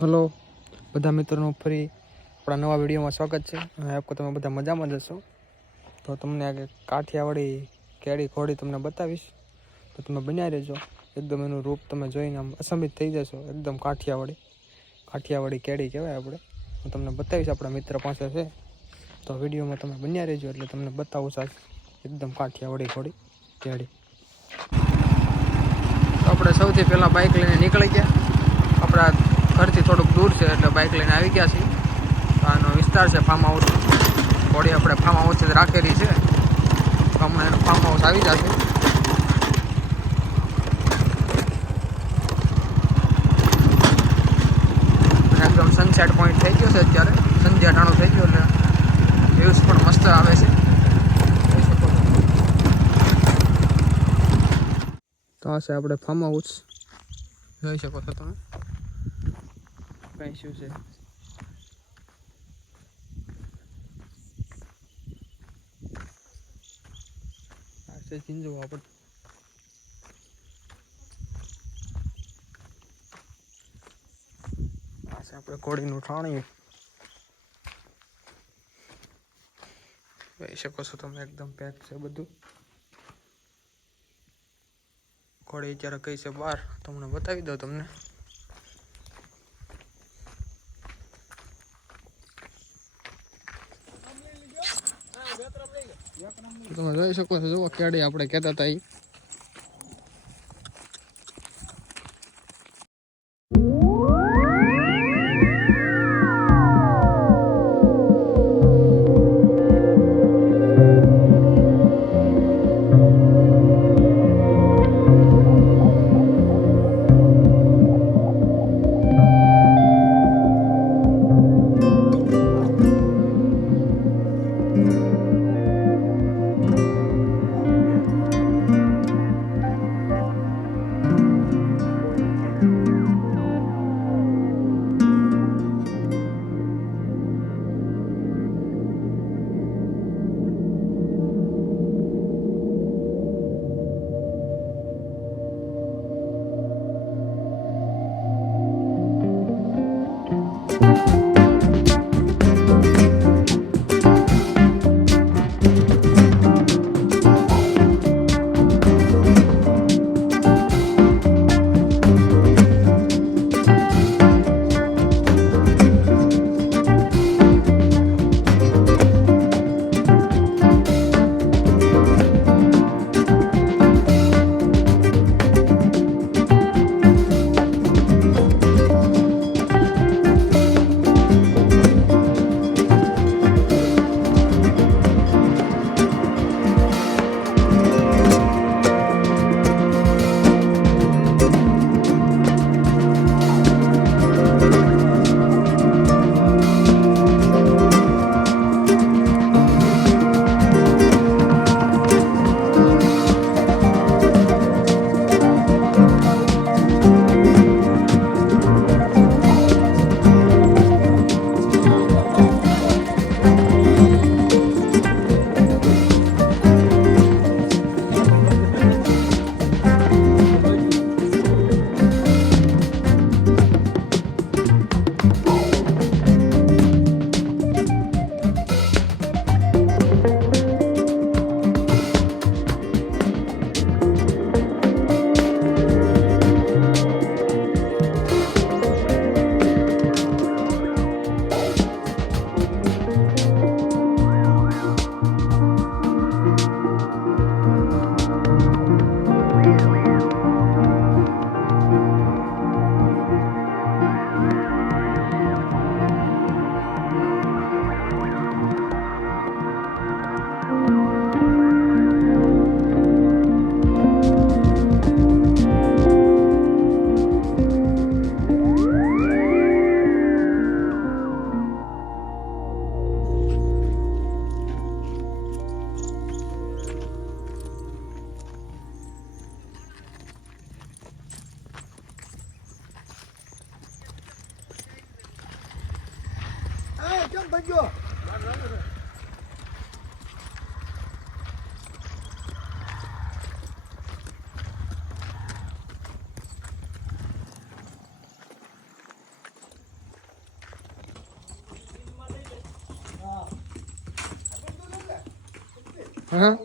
Hello બધા મિત્રોનું ફરી આપણા નવા વિડીયોમાં સ્વાગત છે અને આપકો તમે બધા મજામાં જ હશો। તો તમને આ કાઠિયાવાડી કેડી ઘોડી તમને બતાવીશ, તો તમે બન્યા રહેજો। એકદમ એનું રૂપ તમે જોઈને આમ અસંભિત થઈ જશો। એકદમ કાઠિયાવાડી કેડી કહેવાય આપણે। હું તમને બતાવીશ, આપણા મિત્ર પાસે છે, તો વિડીયોમાં તમે બન્યા રહેજો એટલે તમને બતાવું સાહેબ એકદમ કાઠિયાવાડી ઘોડી કેડી। તો આપણે સૌથી પહેલાં બાઇક લઈને નીકળી ગયા। આપણા ઘરથી થોડુંક દૂર છે એટલે બાઇક લઈને આવી ગયા છીએ। આનો વિસ્તાર છે ફાર્મ હાઉસ। ઘોડી આપણે ફાર્મ હાઉસ જ રાખેલી છે, હમણાં એનું ફાર્મ હાઉસ આવી જશે। એકદમ સનસેટ પોઈન્ટ થઈ ગયો છે અત્યારે, સંધ્યા ટાણું થઈ ગયું એટલે વ્યૂઝ પણ મસ્ત આવે છે। તો આ છે આપણે ફાર્મ હાઉસ, જોઈ શકો છો તમે કઈ શું છે। આ છે ચીંજવો આપણે, આ છે આપણે ઘોડીનું ઠાણી, જોઈ શકો છો તમે એકદમ પેક છે બધું। ઘોડી અત્યારે કઈ છે બહાર, તમને બતાવી દઉં તમને। તમે જોઈ શકો છો, જુઓ કેડી આપણે કહેતા હતા એ। કેમ થઈ ગયો? હા